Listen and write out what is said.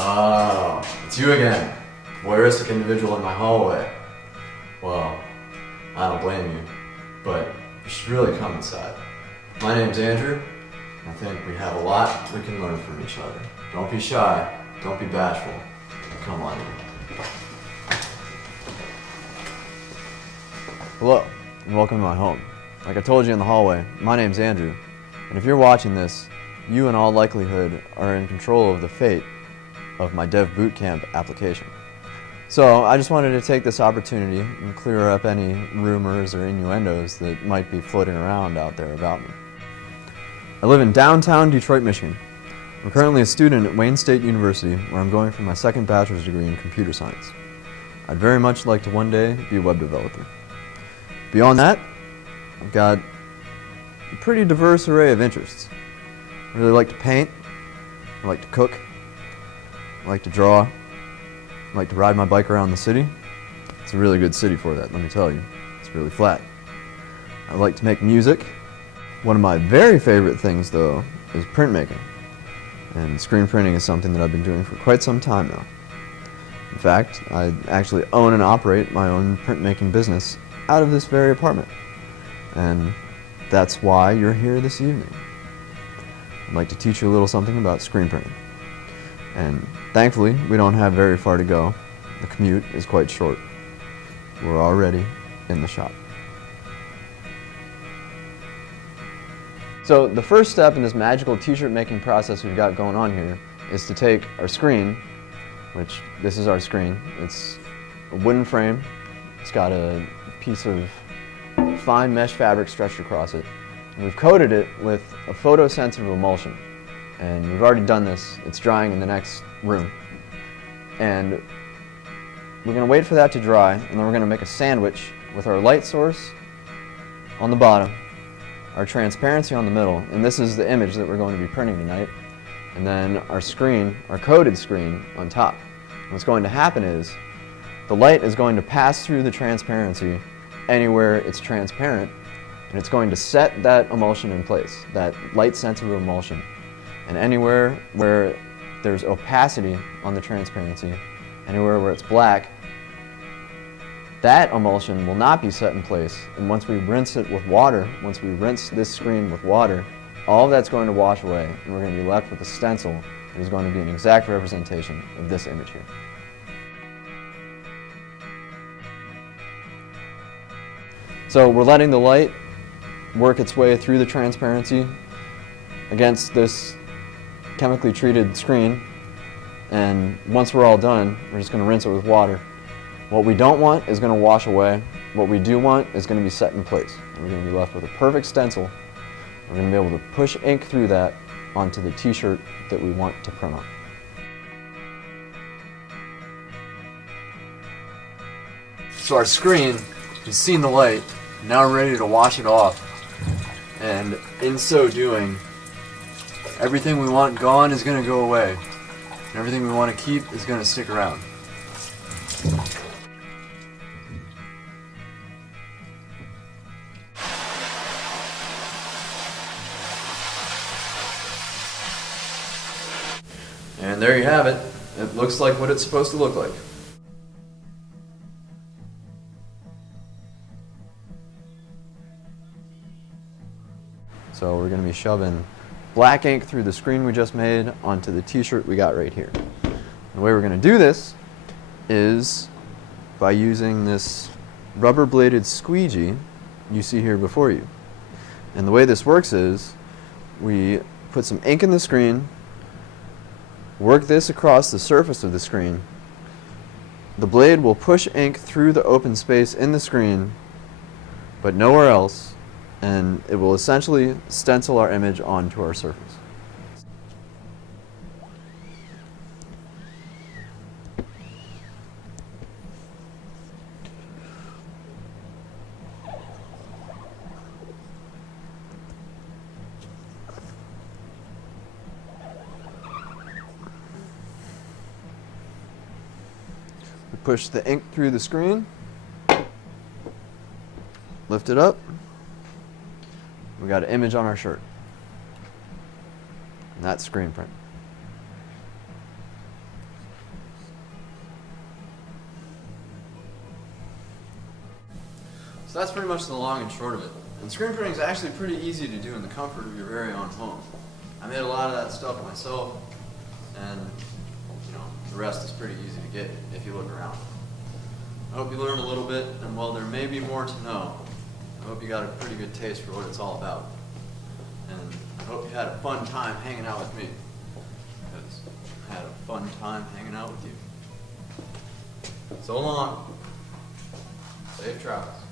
Oh, it's you again. Voyeuristic individual in my hallway. Well, I don't blame you, but you should really come inside. My name's Andrew. I think we have a lot we can learn from each other. Don't be shy. Don't be bashful. Come on in. Hello, and welcome to my home. Like I told you in the hallway, my name's Andrew, and if you're watching this, you in all likelihood are in control of the fate of my Dev Bootcamp application. So I just wanted to take this opportunity and clear up any rumors or innuendos that might be floating around out there about me. I live in downtown Detroit, Michigan. I'm currently a student at Wayne State University, where I'm going for my second bachelor's degree in computer science. I'd very much like to one day be a web developer. Beyond that, I've got a pretty diverse array of interests. I really like to paint, I like to cook, I like to draw, I like to ride my bike around the city. It's a really good city for that, let me tell you. It's really flat. I like to make music. One of my very favorite things, though, is printmaking. And screen printing is something that I've been doing for quite some time now. In fact, I actually own and operate my own printmaking business out of this very apartment. And that's why you're here this evening. I'd like to teach you a little something about screen printing. And thankfully, we don't have very far to go. The commute is quite short. We're already in the shop. So the first step in this magical t-shirt making process we've got going on here is to take our screen, which this is our screen. It's a wooden frame. It's got a piece of fine mesh fabric stretched across it. And we've coated it with a photosensitive emulsion. And we've already done this. It's drying in the next room. And we're going to wait for that to dry, and then we're going to make a sandwich with our light source on the bottom, our transparency on the middle, and this is the image that we're going to be printing tonight, and then our screen, our coated screen, on top. And what's going to happen is the light is going to pass through the transparency anywhere it's transparent, and it's going to set that emulsion in place, that light-sensitive emulsion. And anywhere where there's opacity on the transparency, anywhere where it's black, that emulsion will not be set in place. And once we rinse it with water, once we rinse this screen with water, all of that's going to wash away, and we're going to be left with a stencil that is going to be an exact representation of this image here. So we're letting the light work its way through the transparency against this chemically treated screen, and once we're all done, we're just going to rinse it with water. What we don't want is going to wash away. What we do want is going to be set in place. And we're going to be left with a perfect stencil. We're going to be able to push ink through that onto the t-shirt that we want to print on. So our screen has seen the light. Now we're ready to wash it off. And in so doing, everything we want gone is going to go away. And everything we want to keep is going to stick around. And there you have it. It looks like what it's supposed to look like. So we're going to be shoving black ink through the screen we just made onto the t-shirt we got right here. The way we're going to do this is by using this rubber bladed squeegee you see here before you. And the way this works is we put some ink in the screen, work this across the surface of the screen. The blade will push ink through the open space in the screen, but nowhere else, and it will essentially stencil our image onto our surface. We push the ink through the screen, lift it up, we got an image on our shirt. And that's screen print. So that's pretty much the long and short of it. And screen printing is actually pretty easy to do in the comfort of your very own home. I made a lot of that stuff myself, and the rest is pretty easy to get if you look around. I hope you learned a little bit, and while there may be more to know, I hope you got a pretty good taste for what it's all about. And I hope you had a fun time hanging out with me, because I had a fun time hanging out with you. So long. Safe travels.